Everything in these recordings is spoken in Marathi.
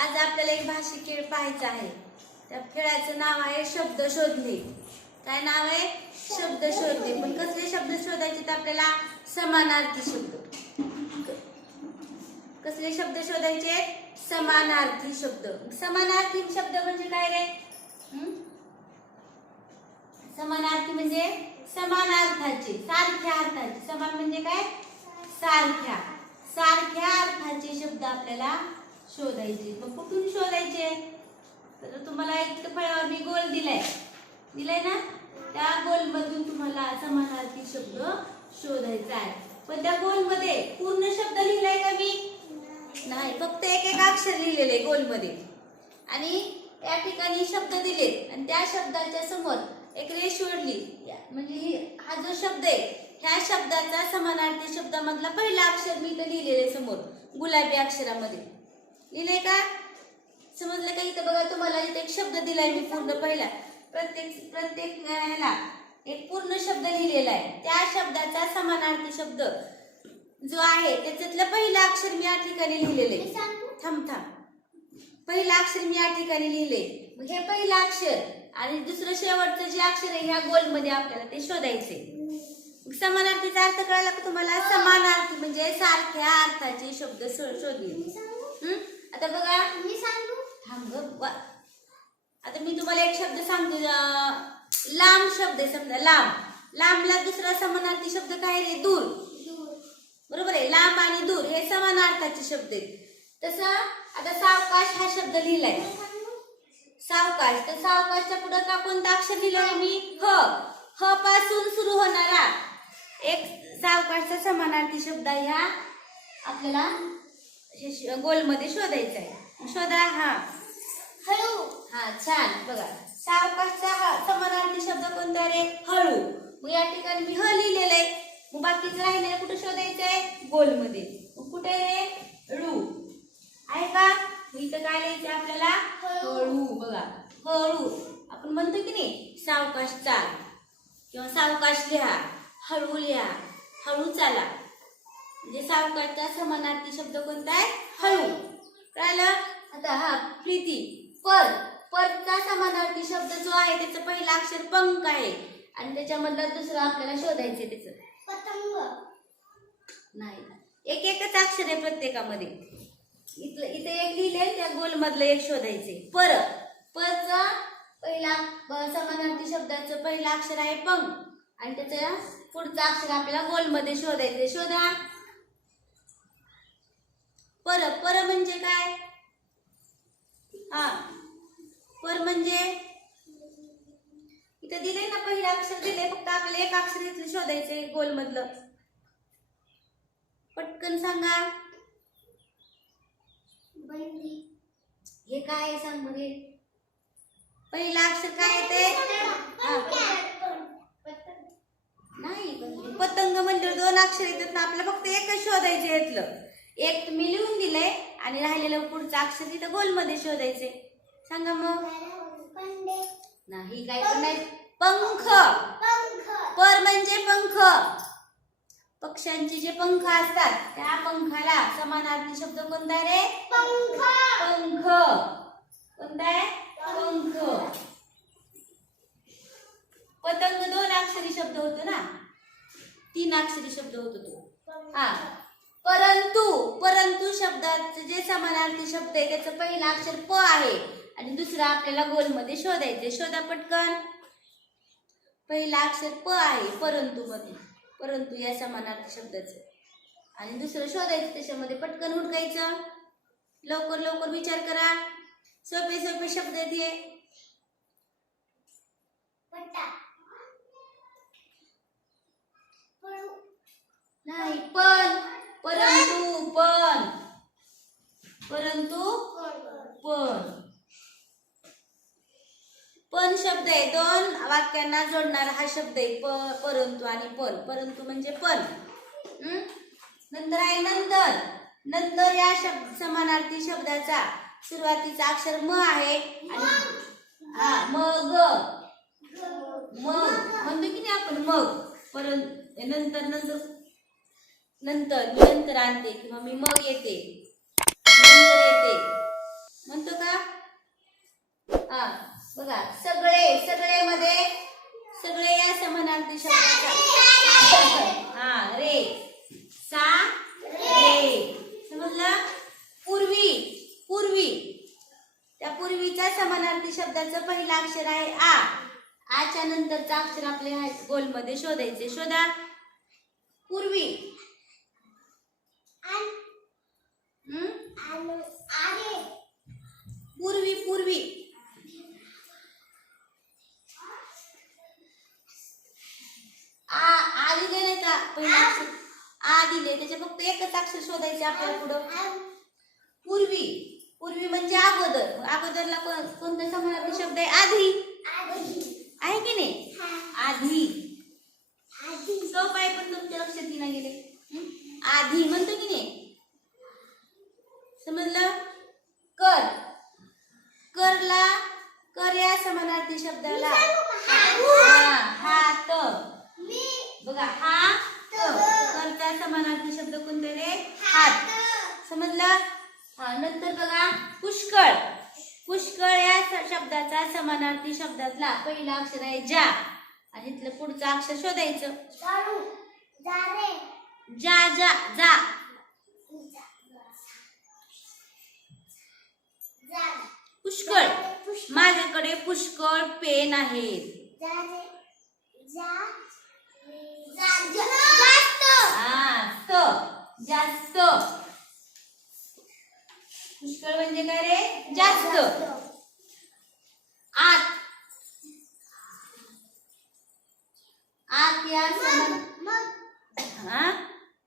आज आपल्याला एक भाषिक खेळ पाहायचा आहे. त्या खेळाचं नाव आहे शब्द शोधणे. काय नाव आहे? शब्द शोधणे. पण कसले शब्द शोधायचे तर आपल्याला समानार्थी शब्द. कसले शब्द शोधायचे? समानार्थी शब्द. समानार्थी शब्द म्हणजे काय रे? समानार्थी म्हणजे समान अर्थाचे सारख्या अर्थाचे. समान म्हणजे काय? सारख्या. सारख्या अर्थाचे शब्द आपल्याला शोधायचे. मग कुठून शोधायचे? तर तुम्हाला एक फळावर मी गोल दिलाय. दिलाय ना? त्या गोल मधून तुम्हाला समानार्थी शब्द शोधायचा आहे. पण त्या गोलमध्ये पूर्ण शब्द लिहिलाय का मी? नाही फक्त एक एक अक्षर लिहिलेले गोलमध्ये आणि या ठिकाणी शब्द दिले. आणि त्या शब्दाच्या समोर एक रेष ओढली. म्हणजे ही- हा जो शब्द आहे ह्या शब्दाचा समानार्थी शब्दामधला पहिला अक्षर मी इथं लिहिलेले समोर. गुलाबी अक्षरामध्ये. लिहिलंय का? समजलं का इथं? बघा तुम्हाला इथे एक शब्द दिलाय मी पूर्ण पहिला. प्रत्येक प्रत्येक ह्याला एक पूर्ण शब्द लिहिलेला आहे. त्या शब्दाचा समानार्थी शब्द जो आहे त्याच्यातलं पहिलं अक्षर मी या ठिकाणी लिहिलेलं आहे. थांब थांब. पहिलं अक्षर मी या ठिकाणी लिहिले हे पहिलं अक्षर आणि दुसरं शेवटचं जे अक्षर आहे ह्या गोलमध्ये आपल्याला ते शोधायचे समानार्थीचा अर्थ कळाला का तुम्हाला? समानार्थी म्हणजे सारख्या अर्थाचे शब्द शोधले? आता बघा थांब गं, वा. आता मी तुम्हाला एक शब्द सांगते लांब शब्द आहे समजा लांब. लांबला दुसरा समानार्थी शब्द काय रे? दूर. बरोबर आहे? लांब आणि दूर हे समानार्थाचे शब्द आहेत. तसं आता सावकाश हा शब्द लिहिलाय. सावकाश. तर सावकाशच्या पुढे का कोणता अक्षर लिहिलाय मी ह. ह पासून सुरू होणारा एक सावकाशचा समानार्थी शब्द ह्या आपल्याला गोलमध्ये शोधायचा आहे शोधा हा. हा छान. बघा. सावकाशचा हा समानार्थी शब्द कोणता रे? हळू. मग या ठिकाणी मी ह लिहिलेलं आहे. मग बाकीचं राहिलेलं कुठे शोधायचं आहे गोलमध्ये. मग कुठे रे? ळू आहे का? इथं काय लिहायचं आपल्याला? हळू. बघा. हळू. आपण म्हणतो की नाही? सावकाश चाल किंवा सावकाश लिहा. हळू लिहा. हळू चाला. म्हणजे सावकाशचा समानार्थी शब्द कोणता आहे? हळू. कळालं? आता हा प्रीती. पर परचा समानार्थी शब्द जो आहे त्याचं पहिला अक्षर पंख आहे. आणि त्याच्यामधला दुसरा आपल्याला शोधायचे त्याचं. नाही. एक एकच अक्षर आहे प्रत्येकामध्ये. इथलं इथे एक लिहिले त्या गोल मधलं एक शोधायचे पर परचा पहिला समानार्थी शब्दाचं पहिलं अक्षर आहे पंख. आणि त्याचं पुढचं अक्षर आपल्याला गोलमध्ये शोधायचे शोधा. पर पर म्हणजे काय? हा. पर म्हणजे? इथं दिले ना पहिलं अक्षर दिले फक्त आपल्याला एक अक्षर इथलं शोधायचे गोल मधलं पटकन सांगा. हे काय आहे सांग बघे पहिलं अक्षर काय येते. नाही पतंग म्हणजे दोन अक्षर येतात ना आपल्याला फक्त एकच शोधायचे यातलं एक तुम्ही लिहून दिलंय आणि राहिलेलं पुढचं अक्षर तिथं गोलमध्ये शोधायचे सांगा मग. नाही काय पण नाही. पंख. पर म्हणजे पंख. पक्ष्यांचे जे पंख असतात त्या पंखाला समानार्थी शब्द कोणता आहे रे? पंख. कोणता आहे? पंख. पतंग दोन अक्षरी शब्द होतो ना? तीन अक्षरी शब्द होतो तो. हा. परंतु परंतु शब्दाचं जे समानार्थी शब्द आहे त्याचं पहिलं अक्षर प आहे. आणि दुसरं आपल्याला गोलमध्ये शोधायचे शोधा पटकन. पहिला अक्षर प आहे परंतु मध्ये परंतु या समानार्थी शब्दाचं. आणि दुसरं शोधायचं त्याच्यामध्ये पटकन हुडकायचं. लवकर लवकर विचार करा. सोपे सोपे शब्द हे. नाही पण. परंतु पण. परंतु पण. पण शब्द आहे. दोन वाक्यांना जोडणारा हा शब्द आहे. प परंतु आणि पण. परंतु म्हणजे पण. नंतर आहे नंतर. नंतर या शब्द समानार्थी शब्दाचा सुरुवातीचा अक्षर म आहे. आणि हा मग. मग. म्हणतो की नाही आपण? मग. परंतु नंतर नंतर. नंतर मी नंतर आणते किंवा मी मग येते. नंतर येते. बघा सगळे सगळे मध्ये सगळे या समानार्थी शब्दाचा हा रे सा रे. समजलं? पूर्वी पूर्वी. त्या पूर्वीच्या समानार्थी शब्दाचं पहिलं अक्षर आहे आ. आच्या नंतरचं अक्षर आपल्या गोलमध्ये शोधायचे. शोधा. पूर्वी. पूर्वी पूर्वी. आ आ दिले का आ दिले त्याच्या फक्त एकच अक्षर शोधायचे आपल्याला पुढं. पूर्वी. पूर्वी म्हणजे अगोदर. अगोदरला कोण कोणता समानार्थी शब्द आहे? आधी. आहे की नाही? आधी. सोप आहे पण तुमच्या लक्षात नाही गेले? आधी म्हणतो की नाही? समजलं? कर. करला कर या समानार्थी शब्दाला. हा, हात. बघा हा करता समानार्थी शब्द कोणते रे? हात. समजलं? हा नंतर बघा पुष्कळ. पुष्कळ या शब्दाचा समानार्थी शब्दातला पहिला अक्षर आहे जा. आणि इथलं पुढचं अक्षर शोधायचं. जा जा जा. पुष्कळ. माझ्याकडे पुष्कळ पेन आहेत. हा स्त जास्त. पुष्कळ म्हणजे काय रे? जास्त. आत. आत या समान हा?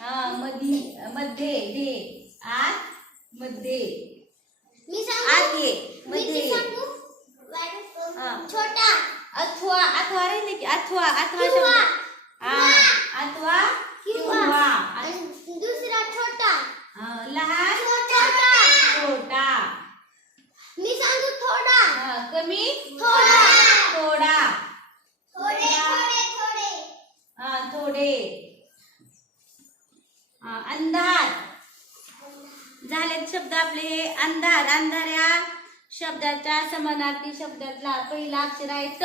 हा मधी मध्ये दे आत मध्ये आत ये मध्ये ये. हा. छोटा अथवा अथवा राहिले की अथवा अथवा किंवा. शब्द हा अथवा किंवा किंवा आणि दुसरा छोटा हा, लहान छोटा छोटा मी सांगू थोडा हा, कमी थोडा. थोडा थोडे थोडे थोडे हा थोडे हा, अंधार. झालेत शब्द आपले हे अंधार. अंधार या शब्दाच्या समानार्थी शब्दातला पहिला अक्षर आहे त.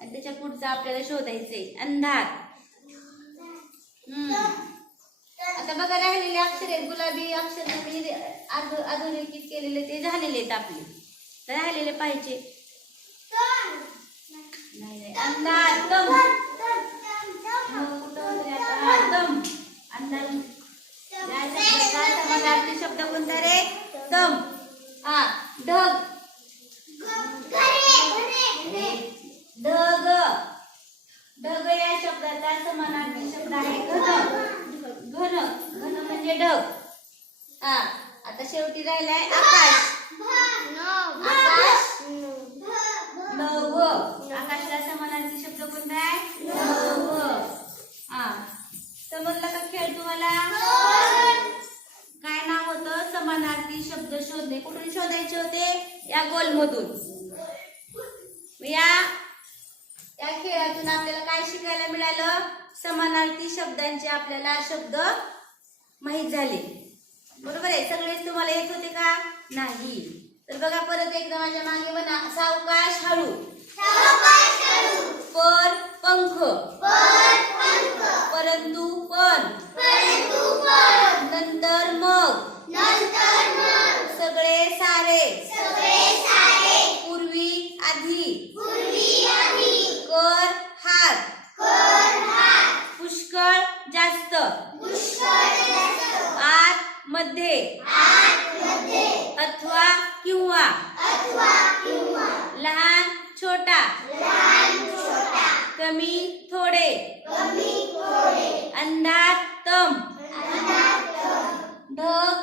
आणि त्याच्या पुढचा आपल्याला शोधायचंय अंधार. हम्म. आता बघा राहिलेले अक्षर आहेत. गुलाबी अक्षर मी रे- अधो- अधोरेखित केलेले ते झालेले आहेत आपले. तर राहिलेले पाहिजे. नाही नाही. अंधार अंधार या शब्दाचा समानार्थी शब्द कोणता रे तम हा ढग ढग ढग या शब्दाचा समानार्थी शब्द आहे घन घन घन म्हणजे ढग हा आता शेवटी राहिलाय आकाश आकाश नव आकाशाला समानार्थी या गोलमधून. या या खेळातून आपल्याला काय शिकायला मिळालं? समानार्थी शब्दांचे आपल्याला शब्द माहीत झाले. बरोबर आहे? सगळेच तुम्हाला येत होते का? नाही. तर बघा परत एकदा माझ्या मागे म्हणा सावकाश हळू. पर पंख. परंतु पण. नंतर मग. अथवा किंवा. लहान छोटा. कमी थोडे. अंधार तम ढग.